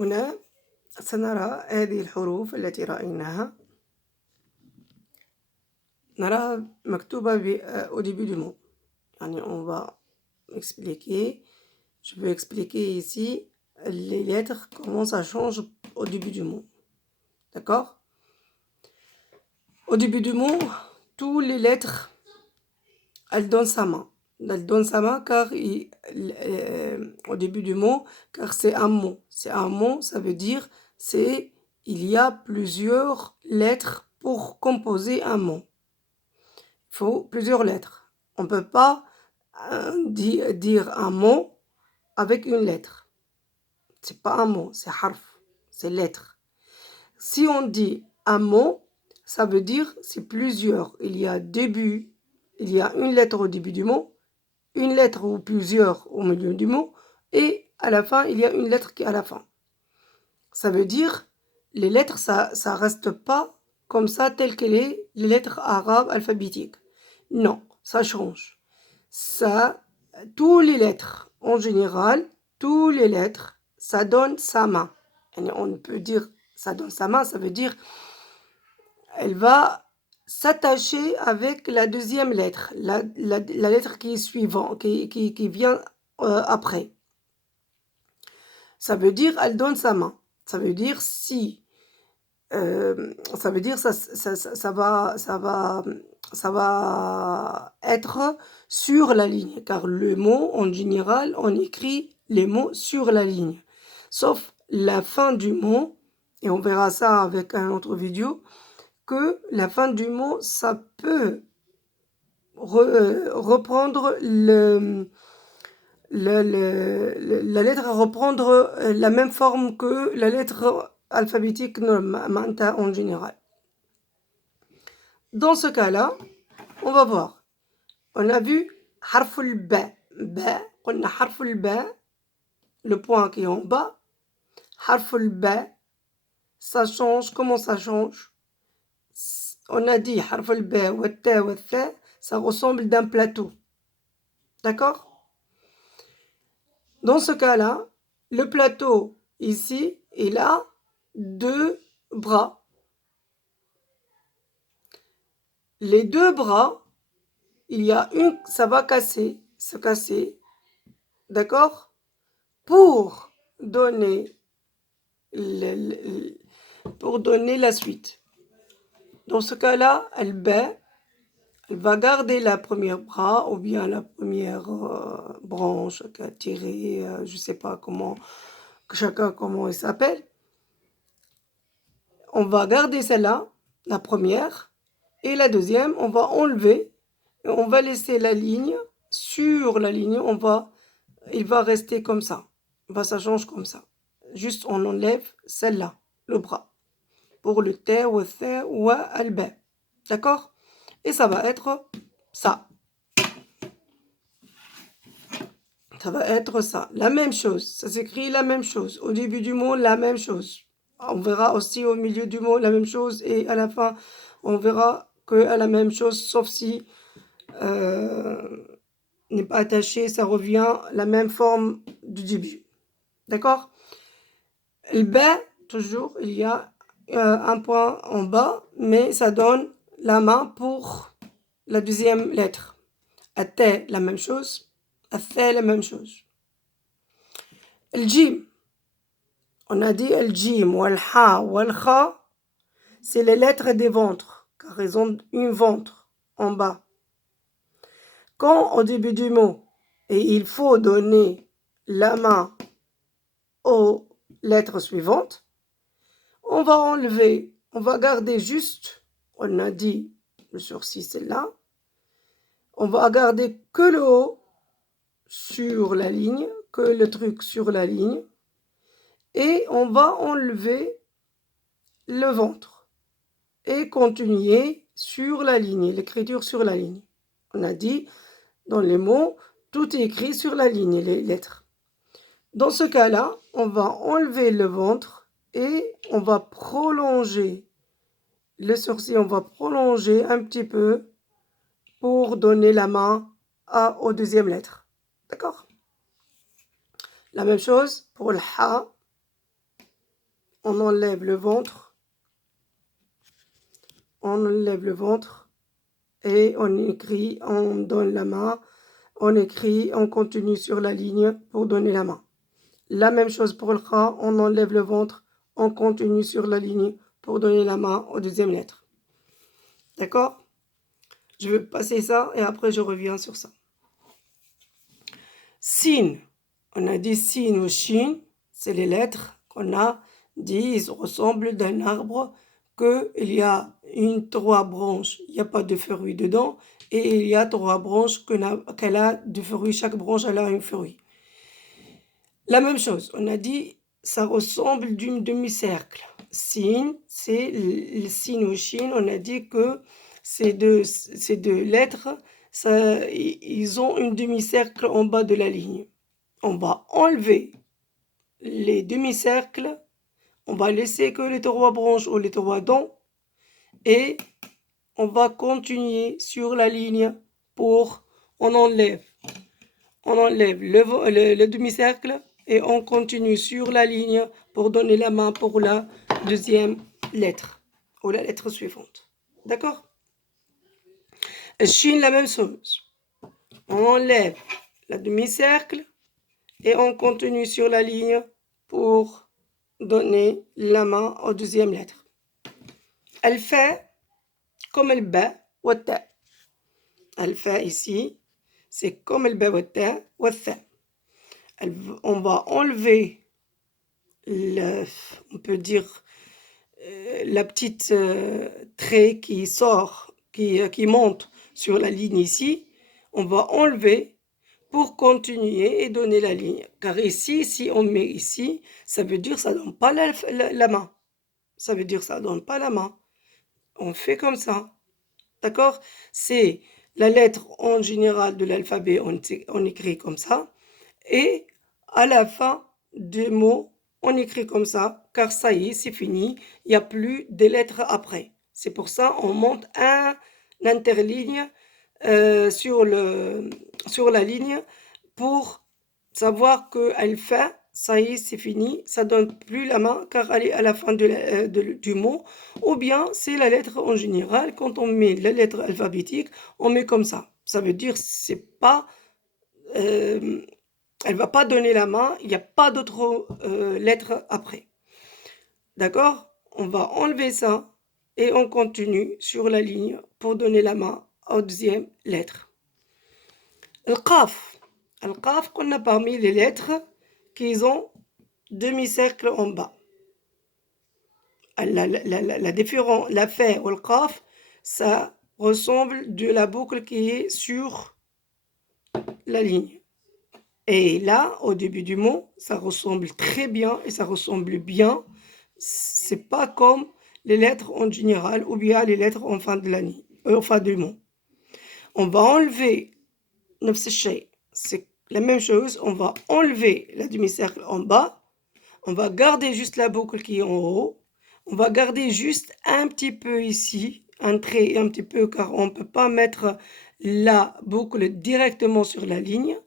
هنا سنرى هذه الحروف التي رأيناها نراها مكتوبة au début du mot. يعني on va expliquer, je vais expliquer ici les lettres, comment ça change au début du mot. D'accord? Au début du mot, toutes les lettres, elles donnent sa main. Elles donnent sa main car au début du mot, car c'est un mot. C'est un mot, ça veut dire il y a plusieurs lettres pour composer un mot. Il faut plusieurs lettres. On ne peut pas dire un mot avec une lettre. C'est pas un mot, c'est harf, c'est lettre. Si on dit un mot, ça veut dire c'est plusieurs. Il y a début, il y a une lettre au début du mot, une lettre ou plusieurs au milieu du mot, et à la fin, il y a une lettre qui est à la fin. Ça veut dire les lettres, ça reste pas comme ça, telles qu'elles sont les lettres arabes alphabétiques. Non, ça change. Ça, tous les lettres, en général, tous les lettres, ça donne sa main. Et on peut dire ça donne sa main, ça veut dire elle va s'attacher avec la deuxième lettre, la lettre qui est suivante, qui vient après. Ça veut dire elle donne sa main. Ça veut dire si ça veut dire ça va être sur la ligne, car le mot en général on écrit les mots sur la ligne, sauf la fin du mot, et on verra ça avec un autre vidéo, que la fin du mot ça peut reprendre la lettre à reprendre la même forme que la lettre alphabétique en général. Dans ce cas-là, on va voir. On a vu harful ba. Ba, on a harful ba, le point qui est en bas. Harful ba, ça change. Comment ça change? On a dit harful ba wa ta wa tha, ça ressemble d'un plateau. D'accord? Dans ce cas-là, le plateau ici, il a deux bras. Les deux bras, il y a une, ça va se casser, d'accord? Pour donner la suite. Dans ce cas-là, elle va garder la première bras ou bien la première branche qu'elle a tirée, je ne sais pas comment, chacun comment il s'appelle. On va garder celle-là, la première, et la deuxième, on va enlever, et on va laisser la ligne, sur la ligne, il va rester comme ça, ça change comme ça. Juste on enlève celle-là, le bras, pour le ta ou tha ou al-ba, d'accord? Et ça va être ça. Ça va être ça, la même chose, ça s'écrit la même chose, au début du mot, la même chose. On verra aussi au milieu du mot la même chose et à la fin, on verra que la même chose, sauf si n'est pas attaché, ça revient la même forme du début. D'accord? Le ba, toujours, il y a un point en bas, mais ça donne la main pour la deuxième lettre. At, la même chose. At, la même chose. Le jim. On a dit el jim, ou el ha, ou el kha, c'est les lettres des ventres, car elles ont une ventre en bas. Quand au début du mot, et il faut donner la main aux lettres suivantes, on va enlever, on va garder juste, on a dit le sourcil c'est là, on va garder que le haut sur la ligne, que le truc sur la ligne, et on va enlever le ventre et continuer sur la ligne, l'écriture sur la ligne. On a dit dans les mots, tout est écrit sur la ligne, les lettres. Dans ce cas-là, on va enlever le ventre et on va prolonger le sourcil, on va prolonger un petit peu pour donner la main aux deuxième lettre. D'accord? La même chose pour le ha. on enlève le ventre, et on écrit, on donne la main, on écrit, on continue sur la ligne pour donner la main. La même chose pour le kha, on enlève le ventre, on continue sur la ligne pour donner la main aux deuxième lettre. D'accord? Je vais passer ça et après je reviens sur ça. Sin, on a dit sin ou shin, c'est les lettres qu'on a dit, ils ressemblent d'un arbre qu'il y a trois branches, il n'y a pas de fruit dedans, et il y a trois branches qu'elle a de fruits, chaque branche elle a un fruit. La même chose, on a dit, ça ressemble d'une demi-cercle. Sin, c'est le sin ou shin, on a dit que ces deux lettres, ils ont une demi-cercle en bas de la ligne. On va enlever les demi-cercles, on va laisser que les trois branches ou les trois dents, et on va continuer sur la ligne pour, on enlève le demi-cercle, et on continue sur la ligne pour donner la main pour la deuxième lettre ou la lettre suivante. D'accord? Shin, la même chose. On enlève la demi-cercle et on continue sur la ligne pour donner la main aux deuxième lettre. Elle fait comme le ba ou le ta. Elle fait ici, c'est comme le ba ou le ta ou le tha. On va enlever on peut dire la petite trait qui sort, qui monte sur la ligne ici, on va enlever pour continuer et donner la ligne. Car ici, si on met ici, ça veut dire que ça ne donne pas la main. Ça veut dire que ça ne donne pas la main. On fait comme ça. D'accord? C'est la lettre en général de l'alphabet, on écrit comme ça. Et à la fin des mots, on écrit comme ça, car ça y est, c'est fini, il n'y a plus de lettres après. C'est pour ça on monte un interligne sur la ligne pour savoir qu'elle fait, ça y est, c'est fini, ça donne plus la main car elle est à la fin du mot, ou bien c'est la lettre en général, quand on met la lettre alphabétique, on met comme ça. Ça veut dire c'est pas... elle va pas donner la main, il n'y a pas d'autres lettres après. D'accord? On va enlever ça et on continue sur la ligne pour donner la main aux deuxième lettre. Le qaf. Le qaf qu'on a parmi les lettres qui ont demi-cercle en bas. La différence, la fa ou le qaf, ça ressemble de la boucle qui est sur la ligne. Et là, au début du mot, ça ressemble très bien et ça ressemble bien. C'est pas comme les lettres en général ou bien les lettres en fin de l'année, fin du mot. On va enlever, c'est la même chose, on va enlever la demi-cercle en bas, on va garder juste la boucle qui est en haut, on va garder juste un petit peu ici, un trait un petit peu, car on ne peut pas mettre la boucle directement sur la ligne.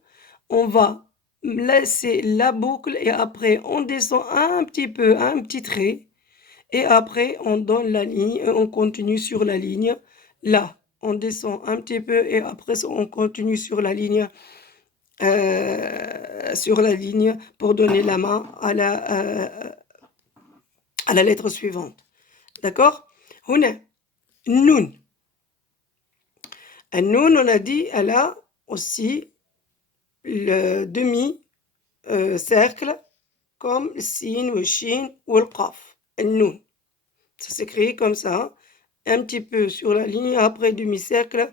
On va laisser la boucle et après on descend un petit peu, un petit trait, et après on donne la ligne et on continue sur la ligne. Là, on descend un petit peu et après on continue sur la ligne pour donner la main à la lettre suivante. D'accord? Huna, Noun. Un Noun, on a dit, elle a aussi le demi-cercle comme le sin ou le shin ou le qaf. Un Noun. Ça s'écrit comme ça, un petit peu sur la ligne, après demi-cercle,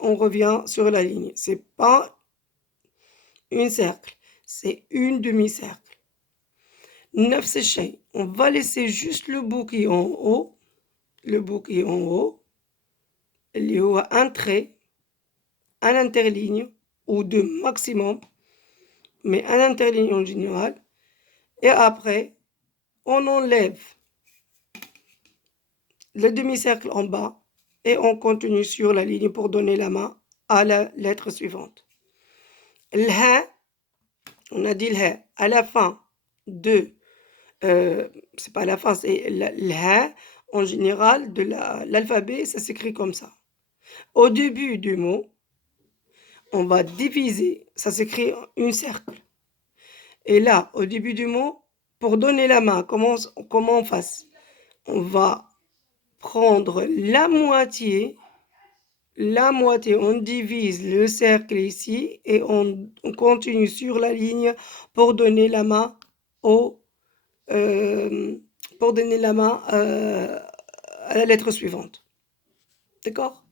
on revient sur la ligne. C'est pas un cercle, c'est une demi-cercle. Nafs shay, on va laisser juste le bout qui est en haut, il y a un trait, un interligne, ou deux maximum, mais un interligne en général, et après, on enlève le demi-cercle en bas, et on continue sur la ligne pour donner la main à la lettre suivante. Le ha, on a dit le ha, à la fin de c'est pas la fin, c'est l'ha, en général, de l'alphabet, ça s'écrit comme ça. Au début du mot, on va diviser, ça s'écrit un cercle. Et là, au début du mot, pour donner la main, comment on fasse? On va prendre la moitié, on divise le cercle ici et on continue sur la ligne pour donner la main pour donner la main à la lettre suivante. D'accord?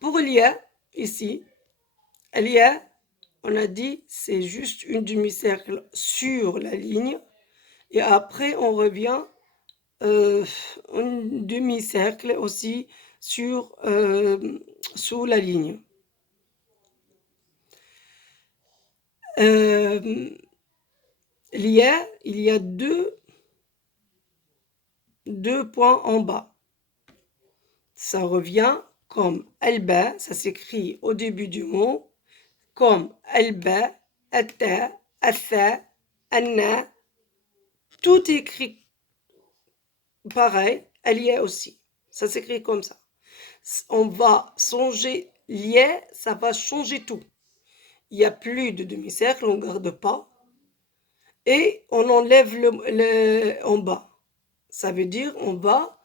Pour l'IA, ici, l'IA, on a dit c'est juste une demi-cercle sur la ligne et après on revient un demi-cercle aussi sous la ligne. L'IA, il y a deux points en bas. Ça revient comme alba, ça s'écrit au début du mot, comme alba, atta, atha, anna, tout écrit pareil, alia aussi. Ça s'écrit comme ça. On va changer lia, ça va changer tout. Il n'y a plus de demi-cercle, on ne garde pas. Et on enlève le en bas. Ça veut dire on va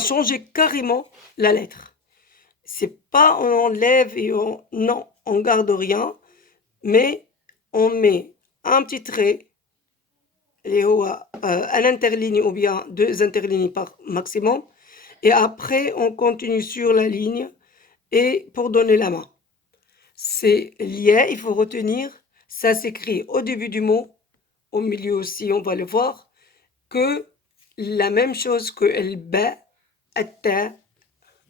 changer carrément la lettre. C'est pas on enlève et non, on garde rien, mais on met un petit trait à l'interligne ou bien 2 interlignes par maximum et après on continue sur la ligne et pour donner la main. C'est lié, il faut retenir, ça s'écrit au début du mot, au milieu aussi on va le voir, que la même chose que al-ba, atta,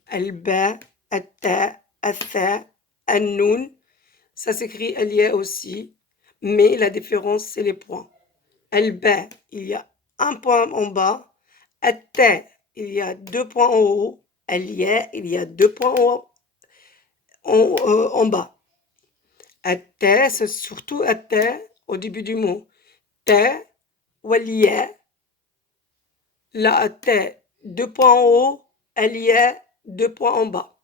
al-ba, atta, atha, an-nun, ça s'écrit lié aussi, mais la différence c'est les points. Al-ba, il y a un point en bas, atta, il y a 2 points en haut, al-ya, il y a 2 points en bas. Atta, c'est surtout atta au début du mot. Ta, wal-ya, la atta, 2 points en haut, al-ya, 2 points en bas.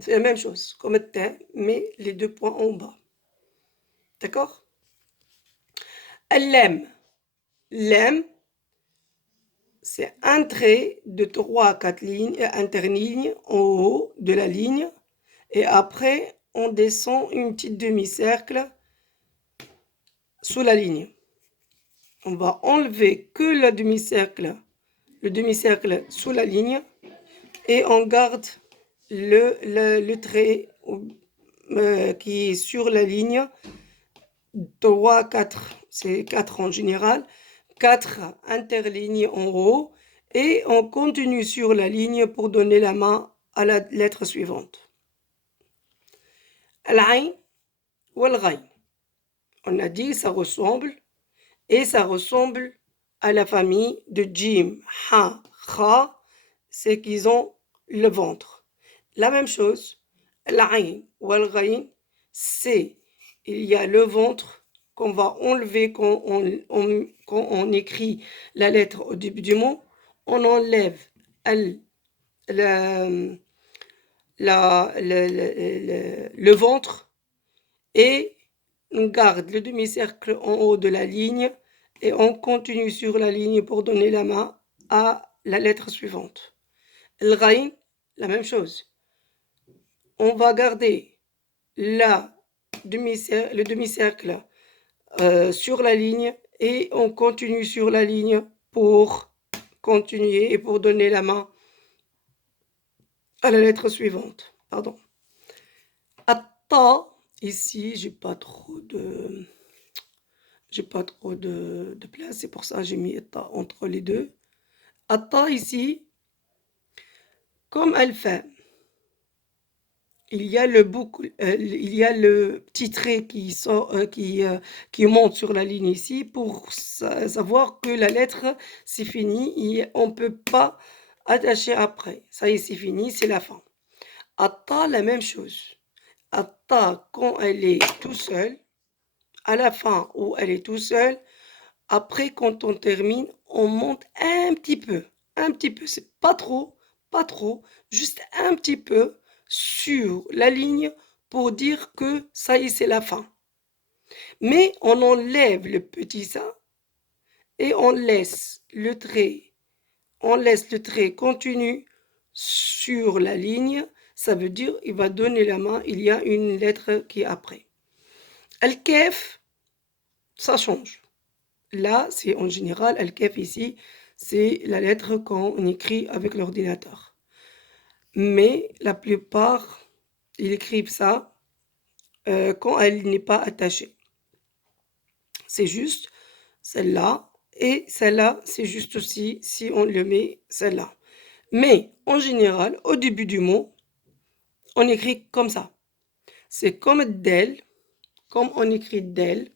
C'est la même chose, comme atta, mais les 2 points en bas. D'accord? Al-lam. Lam, c'est un trait de 3 à 4 lignes, interlignes en haut de la ligne. Et après, on descend une petite demi-cercle sous la ligne. On va enlever que le demi-cercle sous la ligne et on garde le trait qui est sur la ligne. 3, 4, c'est 4 en général. 4 interlignes en haut et on continue sur la ligne pour donner la main à la lettre suivante. Al-ayn ou al-ghayn. On a dit ça ressemble à la famille de Jim, Ha, Kha, c'est qu'ils ont le ventre. La même chose, al-ayn ou al-ghayn, c'est il y a le ventre qu'on va enlever quand on écrit la lettre au début du mot, on enlève le ventre et on garde le demi-cercle en haut de la ligne et on continue sur la ligne pour donner la main à la lettre suivante. Le ghayn, la même chose. On va garder le demi-cercle sur la ligne et on continue sur la ligne pour continuer et pour donner la main à la lettre suivante. Pardon. Atta, ici, j'ai pas trop de place, c'est pour ça que j'ai mis atta entre les deux. Atta ici, comme elle fait, il y a le petit trait qui sort, qui monte sur la ligne ici pour savoir que la lettre c'est fini et on peut pas attacher après. Ça y est, c'est fini, c'est la fin. Atta, la même chose. ta, quand elle est tout seule, à la fin où elle est tout seule, après, quand on termine, on monte un petit peu, c'est pas trop, juste un petit peu sur la ligne pour dire que ça y est, c'est la fin. Mais on enlève le petit ça et on laisse le trait continu sur la ligne. Ça veut dire il va donner la main, il y a une lettre qui est après. Al-Kef, ça change. Là, c'est en général, Al-Kef ici, c'est la lettre qu'on écrit avec l'ordinateur. Mais la plupart, ils écrivent ça quand elle n'est pas attachée. C'est juste celle-là. Et celle-là, c'est juste aussi si on le met celle-là. Mais en général, au début du mot, on écrit comme ça. C'est comme del, comme on écrit del.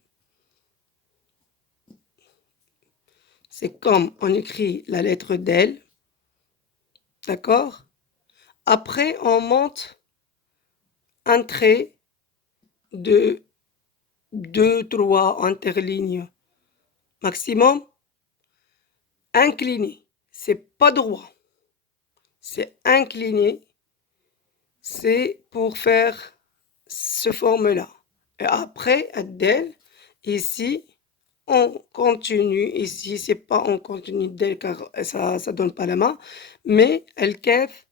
C'est comme on écrit la lettre del. D'accord? Après, on monte un trait de 2-3 interlignes maximum. Incliné. C'est pas droit. C'est incliné. C'est pour faire ce forme-là. Et après, del, ici, on continue. Ici, c'est pas on continue del car ça donne pas la main. Mais el-kef,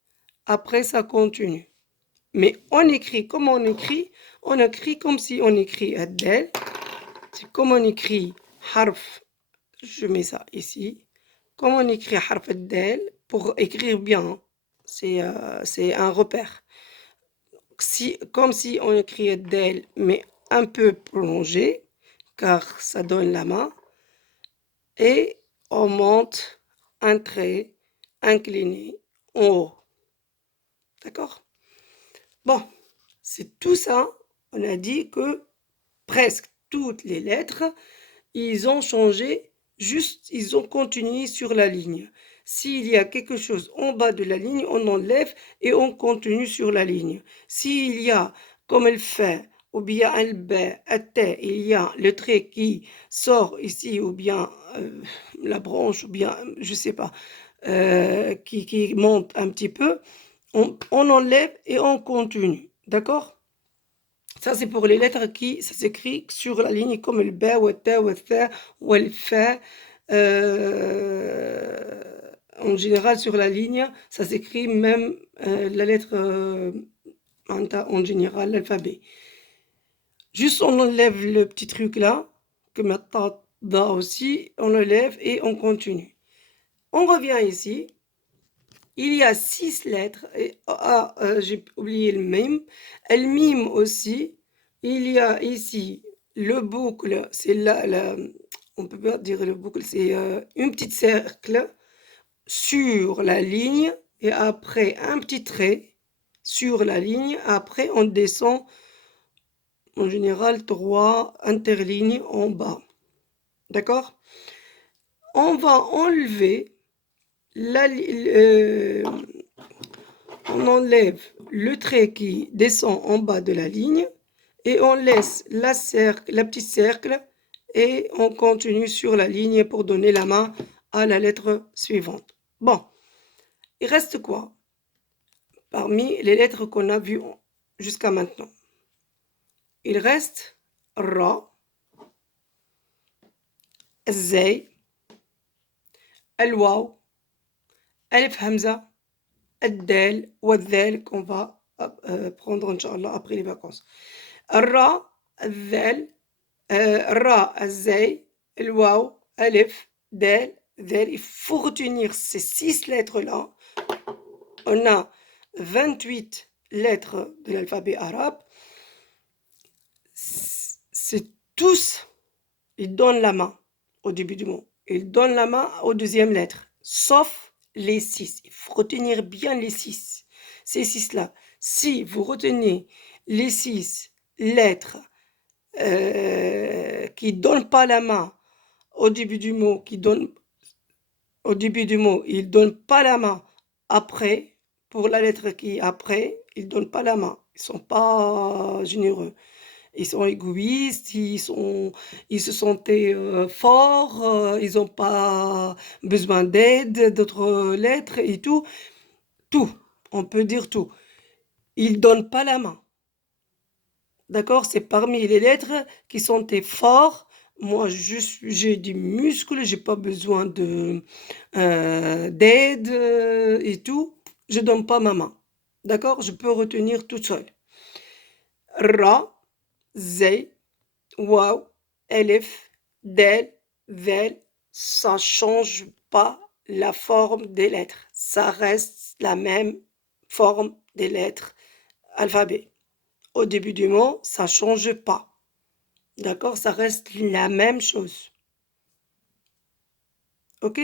après, ça continue. Mais on écrit comme on écrit. On écrit comme si on écrit del. C'est comme on écrit harf. Je mets ça ici. Comme on écrit harf del pour écrire bien. C'est un repère. Comme si on écrivait del, mais un peu prolongé, car ça donne la main. Et on monte un trait incliné en haut. D'accord? Bon, c'est tout ça. On a dit que presque toutes les lettres, ils ont changé, juste ils ont continué sur la ligne. S'il y a quelque chose en bas de la ligne, on enlève et on continue sur la ligne. S'il y a, comme elle fait, ou bien un b, un t, il y a le trait qui sort ici, ou bien la branche, ou bien, je sais pas, qui monte un petit peu, on enlève et on continue. D'accord? Ça, c'est pour les lettres qui ça s'écrit sur la ligne comme le b, ou le t, ou le th, ou le f. En général, sur la ligne, ça s'écrit même la lettre en général, l'alphabet. Juste, on enlève le petit truc là, que maintenant, là aussi, on enlève et on continue. On revient ici. Il y a 6 lettres. Et, j'ai oublié le mime. Le mime aussi. Il y a ici le boucle. C'est là, on peut pas dire le boucle. C'est une petite cercle sur la ligne. Et après, un petit trait sur la ligne. Après, on descend en général 3 interlignes en bas. D'accord? On va enlever on enlève le trait qui descend en bas de la ligne et on laisse la petite cercle et on continue sur la ligne pour donner la main à la lettre suivante. Bon, il reste quoi parmi les lettres qu'on a vues jusqu'à maintenant? Il reste Ra, Zay, Al-Waw, Alif Hamza, الدال والذال qu'on va prendre Inch'Allah après les vacances. الراء الذال الراء الزاي الواو ألف دال ذال. Il faut retenir ces 6 lettres là. On a 28 lettres de l'alphabet arabe. C'est tous, ils donnent la main au début du mot. Ils donnent la main aux deuxièmes lettres, sauf les 6. Il faut retenir bien les 6. Ces 6-là. Si vous retenez les 6 lettres qui ne donnent pas la main au début du mot, ils ne donnent pas la main après, pour la lettre qui est après, ils ne donnent pas la main. Ils sont pas généreux. Ils sont égoïstes, ils se sentaient forts, ils n'ont pas besoin d'aide, d'autres lettres et tout. Tout, on peut dire tout. Ils donnent pas la main. D'accord? C'est parmi les lettres qui sont des forts. Moi, j'ai des muscles, j'ai pas besoin d'aide et tout. Je donne pas ma main. D'accord? Je peux retenir toute seule. Ra, Zay, Waouh, Elif, Del, Vel, ça change pas la forme des lettres. Ça reste la même forme des lettres alphabet. Au début du mot, ça change pas. D'accord? Ça reste la même chose. OK?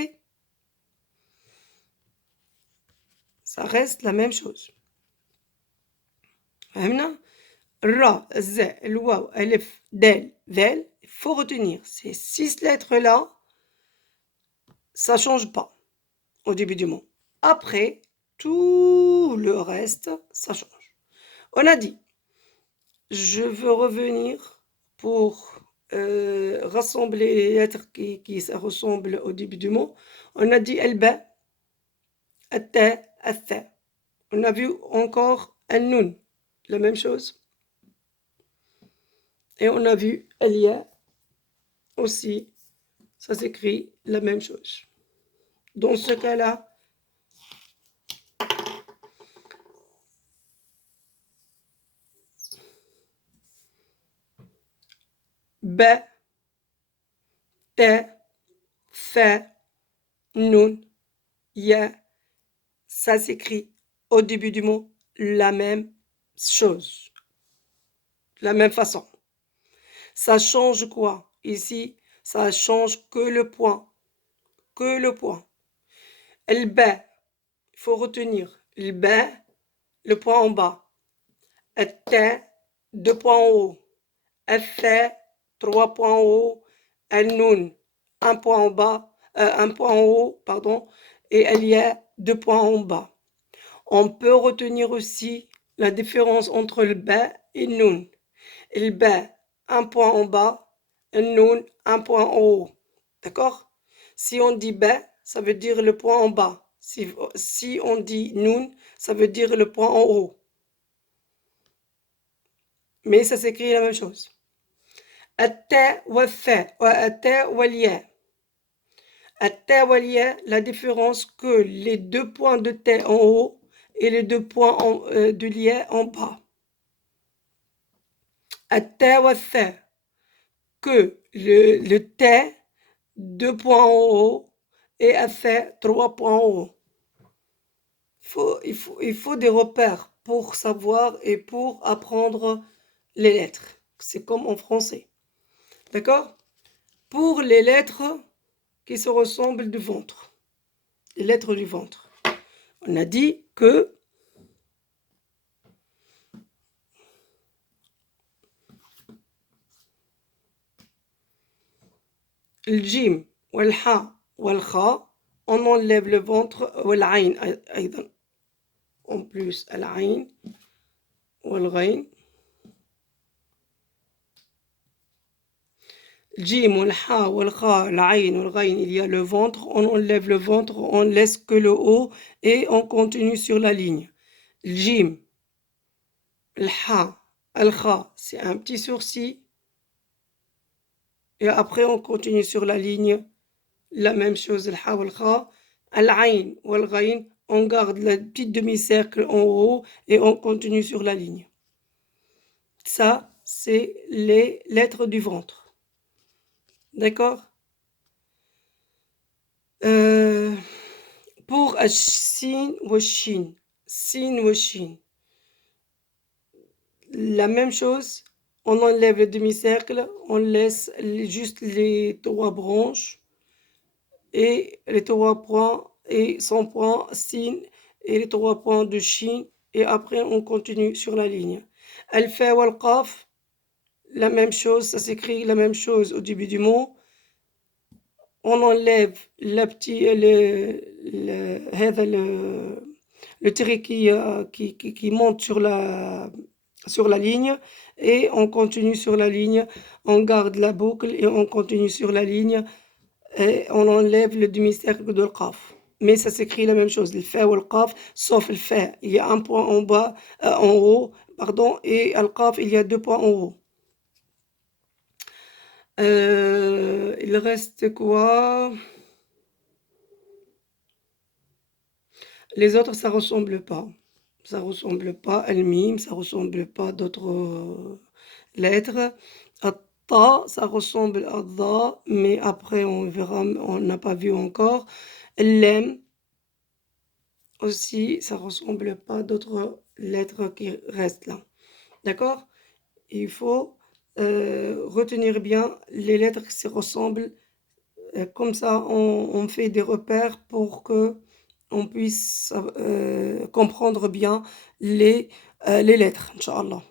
Ça reste la même chose. فهمنا؟ Ra, Z, le Waouh, Elif, Del, Vel, il faut retenir ces 6 lettres-là, ça change pas au début du mot. Après, tout le reste, ça change. On a dit, je veux revenir pour rassembler les lettres qui se ressemblent au début du mot. On a dit Elba, Atta, Atha. On a vu encore un Nun, la même chose. Et on a vu Elia aussi, ça s'écrit la même chose. Dans ce cas-là, Ba, Ta, Fa, Nun, Ya, ça s'écrit au début du mot la même chose, la même façon. Ça change quoi? Ici, ça change que le point, que le point. Le bas, il faut retenir. Le bas, le point en bas. Le ta, 2 points en haut. Le fa, 3 points en haut. Le nun, 1 point en bas, 1 point en haut, pardon. Et il y a 2 points en bas. On peut retenir aussi la différence entre le bas et le nun. Le bas, 1 point en bas, le nun, 1 point en haut. D'accord? Si on dit bas, ça veut dire le point en bas. Si on dit nun, ça veut dire le point en haut. Mais ça s'écrit la même chose. Atta wa fa wa atta wa liya. Atta wa liya, la différence que les 2 points de ta en haut et les 2 points de liya en bas. Atta wa fa, que le ta, 2 points en haut et a fait 3 points en haut. Il faut des repères pour savoir et pour apprendre les lettres. C'est comme en français. D'accord? Pour les lettres qui se ressemblent du ventre. Les lettres du ventre. On a dit que le jim, ou le ha, ou le kha, on enlève le ventre, ou l'aïn, en plus, l'aïn, ou le ghain. Le jim, ou le ha, ou le kha, l'aïn, ou le ghain, il y a le ventre, on enlève le ventre, on laisse que le haut et on continue sur la ligne. Le jim, le ha, le kha, c'est un petit sourcil. Et après, on continue sur la ligne. La même chose, le ha ou le kha. Al-ayn ou al-ghayn, on garde le petit demi-cercle en haut et on continue sur la ligne. Ça, c'est les lettres du ventre. D'accord? Pour sin ou shin, sin ou shin, la même chose, on enlève le demi-cercle, on laisse juste les 3 branches et les 3 points et son point sin et les 3 points de shin et après on continue sur la ligne. Al-fa ou al-qaf, la même chose, ça s'écrit la même chose au début du mot. On enlève le trait qui monte sur sur la ligne et on continue sur la ligne, on garde la boucle et on continue sur la ligne et on enlève le demi-cercle de l'qaf. Mais ça s'écrit la même chose, le fa ou le qaf, sauf le fa, il y a un point en bas, en haut, pardon, et al qaf, il y a 2 points en haut. Il reste quoi? Les autres, ça ressemble pas. Ça ressemble pas al-mim, ça ressemble pas d'autres lettres. At-ta, ça ressemble à dha, mais après on verra, on n'a pas vu encore. Lem aussi, ça ressemble pas d'autres lettres qui restent là. D'accord? Il faut retenir bien les lettres qui se ressemblent. Comme ça, on fait des repères pour que on puisse comprendre bien les lettres, Inch'Allah.